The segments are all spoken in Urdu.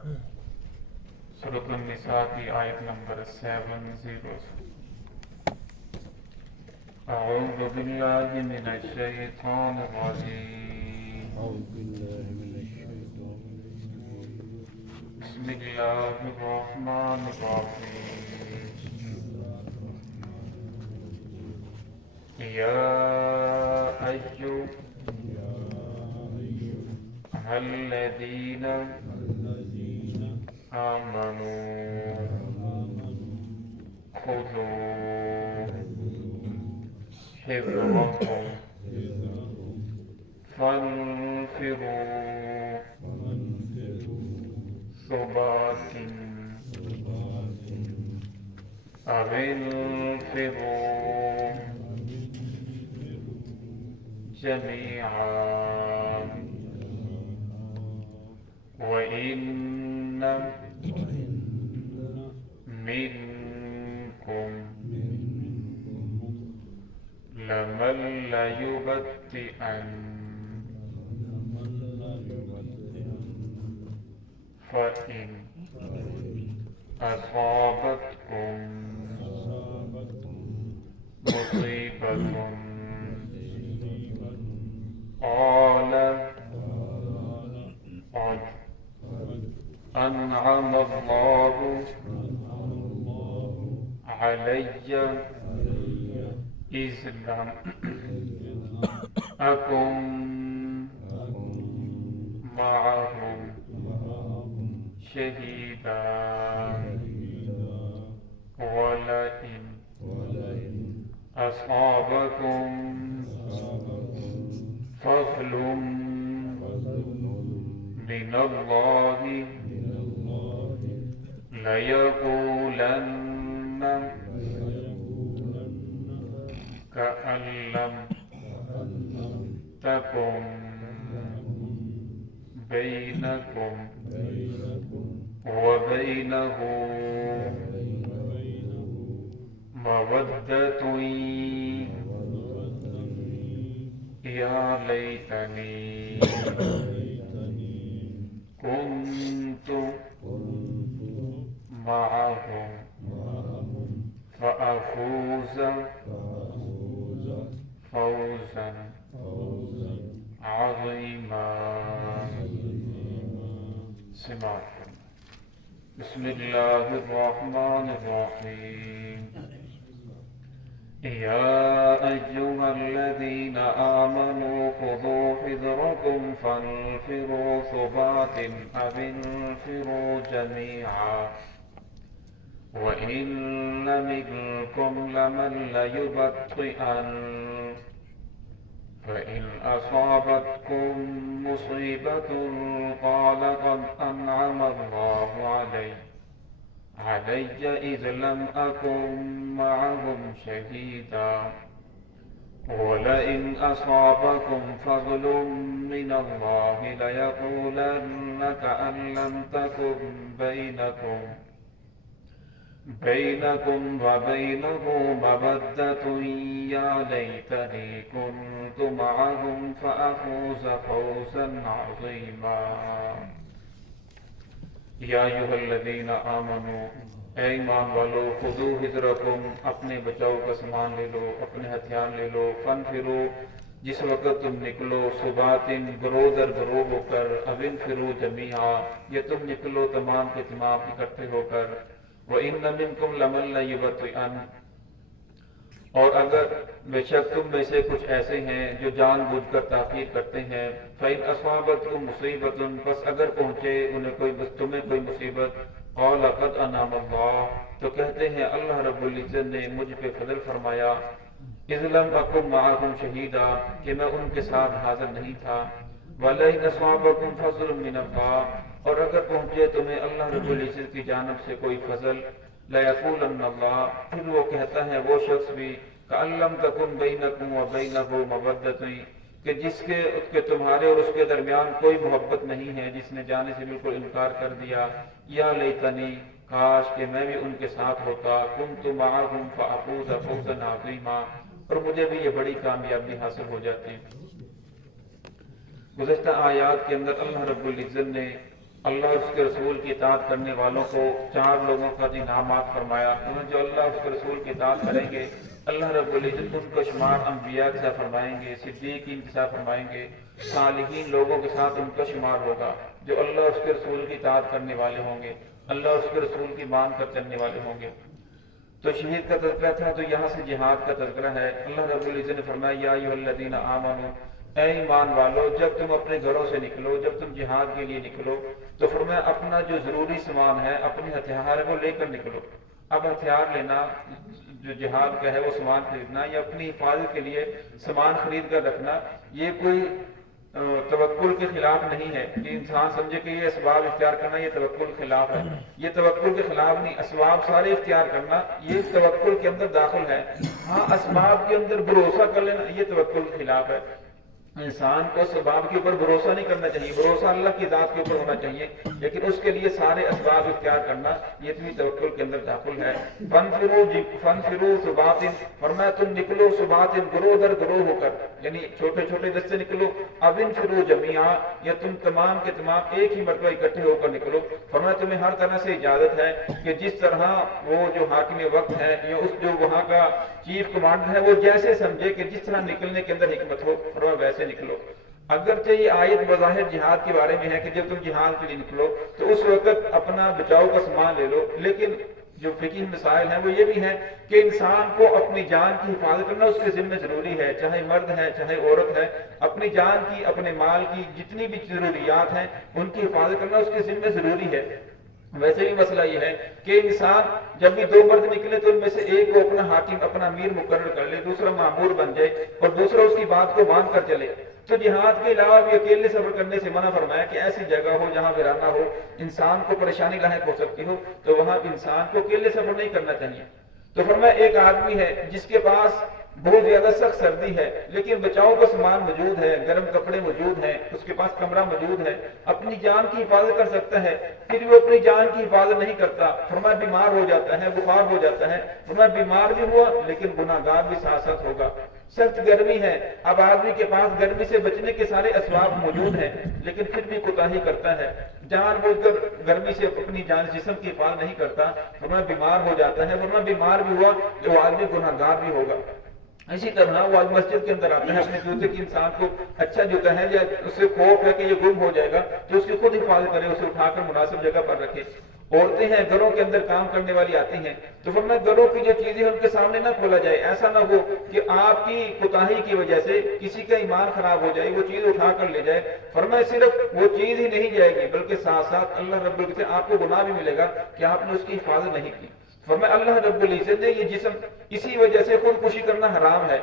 سورۃ النساء کی آیت نمبر 702۔ اعوذ باللہ من الشیطان الرجیم، بسم اللہ الرحمن الرحیم۔ یا ایھا الذین آمنوا خذوا حذرکم فانفروا ثبات أو انفروا جميعا وإن منكم لمن ليبطئن فإن أصابتكم مصيبة قال قد أنعم الله علي إذ لم أكن معهم شهيدا ولئن أصابكم فضل من الله ليقولن كأن لم تكن بينكم وبينه مودة يا ليتني كنت معهم فأفوز فوزا عظيما۔ سماعت بسم اللہ الرحمن الرحیم۔ يا أيها الذين آمنوا خذوا حذركم فانفروا ثبات أو انفروا جميعا وإن منكم لمن ليبطئن فإن أصابتكم مصيبة قال قد أنعم الله علي إذ لم أكن معهم شهيدا ولئن أصابكم فضل من الله ليقولن كأن لم تكن بينكم وبينه مودة يا ليتني كنت معهم فأفوز فوزا عظيما۔ یا ایھا الذین آمنوا، اے ایمان والو، خذوا حذرکم، اپنے بچاؤ کا سامان لے لو، اپنے ہتھیار لے لو، فانفروا، جس وقت تم نکلو، ثباتن، گروہ در گروہ ہو کر، او انفروا جمیعا، یا تم نکلو تمام کے تمام اکٹھے ہو کر، وَإِنَّ مِنْكُمْ لَمَن لَيُبَطِّئَنَ، اور اگر بے شک تم میں سے کچھ ایسے ہیں جو جان بوجھ کر تاخیر کرتے ہیں، فَإِنْ أَصَابَتْكُمْ مُصِيبَةٌ، پس اگر پہنچے تمہیں کوئی مصیبت، قَالَ قَدْ أَنْعَمَ اللَّهُ، تو کہتے ہیں اللہ رب العزت نے مجھ پہ فضل فرمایا، إِذْ لَمْ أَكُنْ مَعَكُمْ شَهِيدًا، کہ میں ان کے ساتھ حاضر نہیں تھا، وَلَئِنْ أَصَابَكُمْ فَضْلٌ مِّنَ اللَّهِ، اور اگر پہنچے تمہیں اللہ رب العزت کی جانب سے کوئی فضل، لَيَقُولَنَّ اللَّهُ، پھر وہ کہتا ہے وہ شخص بھی، كَأَن لَّمْ تَكُن بَيْنَكُمْ وَبَيْنَهُ مَوَدَّةٌ، کہ جس کے تمہارے اور اس کے درمیان کوئی محبت نہیں ہے، جس نے جانے سے بالکل انکار کر دیا، یا لیتنی، کاش کہ میں بھی ان کے ساتھ ہوتا، كنت معهم فأفوز فوزا عظیما، اور مجھے بھی یہ بڑی کامیابی حاصل ہو جاتی۔ گزشتہ آیات کے اندر اللہ رب العزت نے اللہ اس کے رسول کی اطاعت کرنے والوں کو 4 لوگوں کا انعامات فرمایا، جو اللہ اس کے رسول کی اطاعت کریں گے اللہ رب العزت ان کو شمار انبیاء کے ساتھ فرمائیں گے، صدیقین کے ساتھ فرمائیں گے، صالحین لوگوں کے ساتھ ان کا شمار ہوگا جو اللہ اس کے رسول کی اطاعت کرنے والے ہوں گے، اللہ اس کے رسول کی مان کر چلنے والے ہوں گے۔ تو شہید کا تذکرہ تھا، تو یہاں سے جہاد کا تذکرہ ہے۔ اللہ رب العزت نے فرمایا یا ایھا الذین آمنوا، اے ایمان والو جب تم اپنے گھروں سے نکلو، جب تم جہاد کے لیے نکلو تو فرمایا اپنا جو ضروری سامان ہے، اپنے ہتھیار ہے وہ لے کر نکلو۔ اب ہتھیار لینا جو جہاد کا ہے وہ سامان خریدنا یا اپنی حفاظت کے لیے سامان خرید کر رکھنا، یہ کوئی توکل کے خلاف نہیں ہے کہ انسان سمجھے کہ یہ اسباب اختیار کرنا یہ توکل کے خلاف ہے، یہ توکل کے خلاف نہیں۔ اسباب سارے اختیار کرنا یہ توکل کے اندر داخل ہے، ہاں اسباب کے اندر بھروسہ کر لینا یہ توکل کے خلاف ہے۔ انسان کو اسباب کے اوپر بھروسہ نہیں کرنا چاہیے، بھروسہ اللہ کی ذات کے اوپر ہونا چاہیے، لیکن اس کے لیے سارے اسباب اختیار کرنا یہ بھی توکل کے اندر داخل ہے۔ فَانْفِرُوا ثُبَاتٍ، فرمایا تم نکلو ثباتٍ، گروہ در گروہ ہو کر، یعنی چھوٹے چھوٹے دستے نکلو۔ اب انفروا جميعا، یا تم تمام کے تمام ایک ہی مرتبہ اکٹھے ہو کر نکلو۔ فرمایا تمہیں ہر طرح سے اجازت ہے کہ جس طرح وہ جو حاکم وقت ہے یا اس جو وہاں کا چیف کمانڈر ہے وہ جیسے سمجھے کہ جس طرح نکلنے کے اندر حکمت ہو، فرمایا ویسے نکلو۔ اگرچہ یہ آیت بظاہر جہاد کے بارے میں ہے کہ جب تم جہاد کے لیے نکلو تو اس وقت اپنا بچاؤ کا سامان لے لو، لیکن جو فقہی مسائل ہیں وہ یہ بھی ہیں کہ انسان کو اپنی جان کی حفاظت کرنا اس کے ذمہ ضروری ہے، چاہے مرد ہے چاہے عورت ہے، اپنی جان کی اپنے مال کی جتنی بھی ضروریات ہیں ان کی حفاظت کرنا اس کے ذمہ ضروری ہے۔ ویسے بھی مسئلہ یہ ہے کہ انسان جب بھی 2 مرد نکلے تو ان میں سے ایک کو اپنا حاکم اپنا امیر مقرر کر لے، دوسرا مامور بن جائے اور دوسرا اس کی بات کو مان کر چلے۔ تو جہاد کے علاوہ بھی اکیلے سفر کرنے سے منع فرمایا کہ ایسی جگہ ہو جہاں ویرانہ ہو، انسان کو پریشانی لاحق ہو سکتی ہو، تو وہاں انسان کو اکیلے سفر نہیں کرنا چاہیے۔ تو فرمایا ایک آدمی ہے جس کے پاس بہت زیادہ سخت سردی ہے لیکن بچاؤ کا سامان موجود ہے، گرم کپڑے موجود ہیں، اس کے پاس کمرہ موجود ہے، اپنی جان کی حفاظت کر سکتا ہے، پھر وہ اپنی جان کی حفاظت نہیں کرتا، فرمایا بیمار ہو جاتا ہے، بخار ہو جاتا ہے، فرمایا بیمار بھی ہوا لیکن گناہگار بھی ساتھ ساتھ ہوگا۔ سخت گرمی ہے، اب آدمی کے پاس گرمی سے بچنے کے سارے اسباب موجود ہیں لیکن پھر بھی کوتاہی کرتا ہے، جان بوجھ کر گرمی سے اپنی جان جسم کی حفاظت نہیں کرتا، فرمایا بیمار ہو جاتا ہے، ورنہ بیمار بھی ہوا تو آدمی گناہگار بھی ہوگا۔ اسی طرح وہ مسجد کے اندر آتا ہے، اپنے جوتے کی انسان کو اچھا جوتا ہے یا اس سے خوف ہے کہ یہ گم ہو جائے گا تو اس کی خود حفاظت کرے، اسے اٹھا کر مناسب جگہ پر رکھے۔ عورتیں ہیں گھروں کے اندر کام کرنے والی آتی ہیں تو فرمایا گھروں کی جو چیزیں ان کے سامنے نہ کھولا جائے، ایسا نہ ہو کہ آپ کی کوتاہی کی وجہ سے کسی کا ایمان خراب ہو جائے، وہ چیز اٹھا کر لے جائے۔ فرمایا صرف وہ چیز ہی نہیں جائے گی بلکہ ساتھ ساتھ اللہ رب العزت آپ کو گناہ بھی ملے گا کہ آپ نے اس کی حفاظت نہیں کی۔ فرمایا اللہ رب العزت نے یہ جسم اسی وجہ سے خودکشی کرنا حرام ہے۔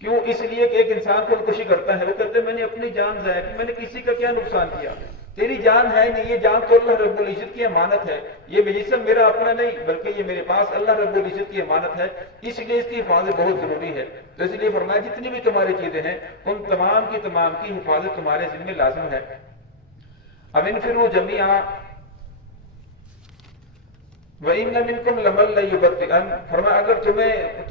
کیوں؟ اس لیے کہ ایک انسان خودکشی کرتا ہے، وہ کہتے ہیں میں نے اپنی جان ضائع کی، میں نے کسی کا کیا نقصان کیا، تیری جان ہے نہیں، یہ جان تو اللہ رب العزت کی امانت ہے، یہ جسم میرا اپنا نہیں بلکہ یہ میرے پاس اللہ رب العزت کی امانت ہے، اس لیے اس کی حفاظت بہت ضروری ہے۔ تو اس لیے فرمایا جتنی بھی تمہاری چیزیں ہیں ان تمام کی حفاظت تمہارے ذمہ لازم ہے۔ اب انفروا جميعا وَإِنَّ مِنْكُمْ لَمَن لَّيُبَطِّئَنَّ، فرمایا اگر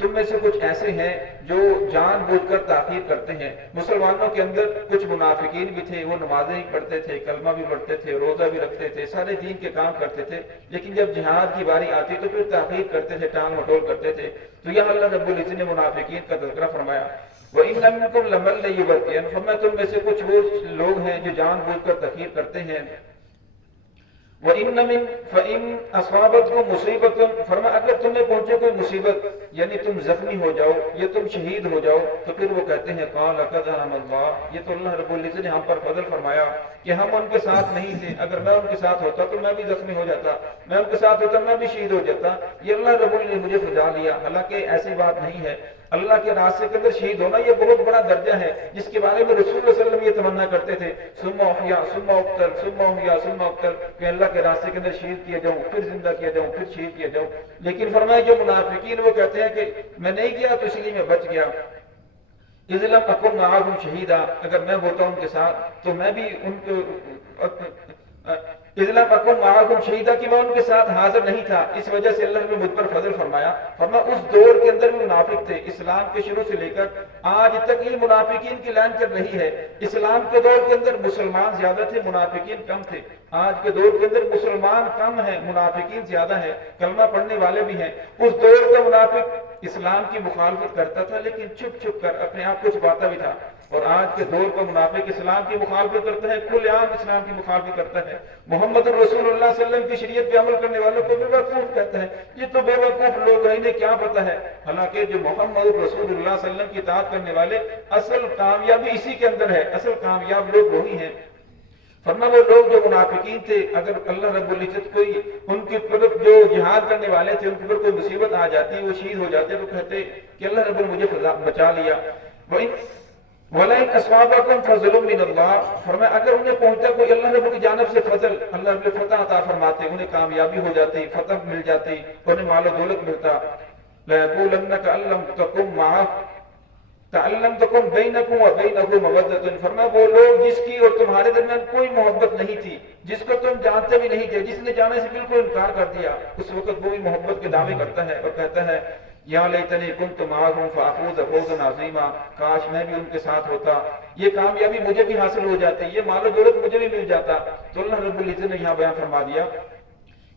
تم میں سے کچھ ایسے ہیں جو جان بوجھ کر تاخیر کرتے ہیں۔ مسلمانوں کے اندر کچھ منافقین بھی تھے، وہ نمازیں ہی پڑھتے تھے، کلمہ بھی پڑھتے تھے، روزہ بھی رکھتے تھے، سارے دین کے کام کرتے تھے، لیکن جب جہاد کی باری آتی تو پھر تاخیر کرتے تھے، ٹانگ مٹول کرتے تھے۔ تو یہاں اللہ رب العزت نے منافقین کا تذکرہ فرمایا وَإِنَّ مِنْكُمْ لَمَن لَّيُبَطِّئَنَّ، فرمایا تم میں سے کچھ وہ لوگ ہیں جو جان بوجھ کر تاخیر کرتے ہیں۔ فَإِنْ أَصَابَتْكُمْ مُصِيبَةٌ، فرمایا اگر تمہیں پہنچے کوئی مصیبت یعنی تم زخمی ہو جاؤ یا تم شہید ہو جاؤ تو پھر وہ کہتے ہیں قَالَ قَدْ أَنْعَمَ اللَّهُ، یہ تو اللہ رب العزت نے ہم پر فضل فرمایا کہ ہم ان کے ساتھ نہیں تھے، اگر میں ان کے ساتھ ہوتا تو میں بھی زخمی ہو جاتا، میں ان کے ساتھ ہوتا میں بھی شہید ہو جاتا، یہ اللہ رب العزت نے مجھے فضا لیا۔ حالانکہ ایسی بات نہیں ہے، اللہ کے راستے کے اندر شہید ہونا یہ بہت بڑا درجہ ہے جس کے بارے میں رسول اللہ صلی اللہ علیہ وسلم یہ تمنا کرتے تھے ثم احیا ثم اقتل ثم احیا ثم اقتل، کہ اللہ کے راستے کے اندر شہید کیا جاؤں، پھر زندہ کیا جاؤں، پھر شہید کیا جاؤں۔ لیکن فرمایا جو منافقین وہ کہتے ہیں کہ میں نہیں کیا تو اس لیے میں بچ گیا۔ اذ لم اکن معهم شہیدا، اگر میں ہوتا ان کے ساتھ تو میں بھی ان کو اذ لم اکن معکم شہیدا کہ میں ان کے ساتھ حاضر نہیں تھا، اس وجہ سے اللہ نے مجھ پر فضل فرمایا۔ فرمایا اس دور کے اندر بھی منافق تھے، اسلام کے شروع سے لے کر آج تک یہ منافقین کی لائن چل رہی ہے۔ اسلام کے دور کے اندر مسلمان زیادہ تھے، منافقین کم تھے۔ آج کے دور کے اندر مسلمان کم ہیں، منافقین زیادہ ہیں، کلمہ پڑھنے والے بھی ہیں۔ اس دور کا منافق اسلام کی مخالفت کرتا تھا لیکن چھپ چھپ کر اپنے آپ کو چھپاتا بھی تھا، اور آج کے دور کا منافق اسلام کی مخالفت کرتا ہے، کھلے عام اسلام کی مخالفت کرتا ہے، محمد رسول اللہ صلی اللہ علیہ وسلم کی شریعت پہ عمل کرنے والوں کو بے وقوف کہتا ہے، یہ تو بے وقوف لوگ ہیں، انہیں کیا پتہ ہے۔ حالانکہ جو محمد رسول اللہ صلی اللہ علیہ وسلم کی اطاعت کرنے والے، اصل کامیابی اسی کے اندر ہے، اصل کامیاب لوگ وہی ہیں۔ فرمایا وہ لوگ جو منافقین تھے، اگر اللہ رب العزت کوئی ان کی طرف جو جہاد کرنے والے تھے، ان کے اوپر کوئی مصیبت آ جاتی، وہ شہید ہو جاتے، تو کہتے کہ اللہ رب مجھے بچا لیا۔ وَلَئِنْ أَصَابَكُمْ فَضْلٌ مِّنَ اللَّهِ، فرمایا اگر انہیں پہنچتا کوئی اللہ رب کی جانب سے فضل، اللہ رب فتح عطا فرماتے، انہیں کامیابی ہو جاتی، فتح مل جاتی، انہیں مال و دولت ملتا، لَيَقُولَنَّ كَأَن لَّمْ تَكُن مَّعَهُ تعلم تکن بینکم و بینہ مودۃ، فرمایا وہ لوگ جس کی اور تمہارے درمیان کوئی محبت نہیں تھی، جس کو تم جانتے بھی نہیں تھے، جس نے جانے سے بالکل انکار کر دیا، اس وقت وہ بھی محبت کے دعوے کرتا ہے اور کہتا ہے یا لیتنی کنت معہم فافوز فوزا عظیما، کاش میں بھی ان کے ساتھ ہوتا، یہ کامیابی مجھے بھی حاصل ہو جاتی، یہ مال و دولت مجھے بھی مل جاتا۔ تو اللہ رب العزت نے یہاں بیان فرما دیا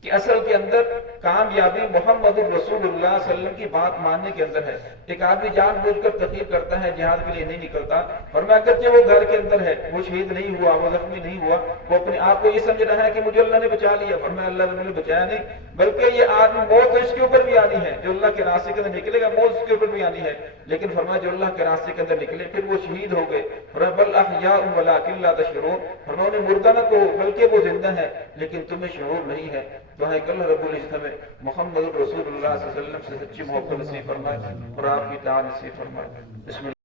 کہ اصل کے اندر کامیابی محمد رسول اللہ صلی اللہ علیہ وسلم کی بات ماننے کے اندر ہے۔ ایک آدمی جان بوجھ کر تقریر کرتا ہے، جہاد کے لیے نہیں نکلتا، فرمایا اگرچہ وہ گھر کے اندر ہے، وہ شہید نہیں ہوا، وہ زخمی نہیں ہوا، وہ اپنے آپ کو یہ سمجھ رہا ہے کہ مجھے اللہ نے بچا لیا، فرمایا اللہ نے بچایا نہیں، بلکہ یہ آدمی موت اس کے اوپر بھی آنی ہے، جو اللہ کے راستے کے اندر نکلے گا موت اس کے اوپر بھی آنی ہے، لیکن فرمایا جو اللہ کے راستے کے اندر نکلے پھر وہ شہید ہو گئے، فرمایا بل احیاء ولکن لا تشعرون، فرمایا انہیں مردہ نہ کہو بلکہ وہ زندہ ہے لیکن تمہیں شعور نہیں ہے۔ تو ہے کہ اللہ رب العزت ہمیں محمد رسول اللہ صلی اللہ علیہ وسلم سے سچی محبت نصیب فرمائے اور آپ کی اطاعت نصیب فرمائے۔ بسم اللہ۔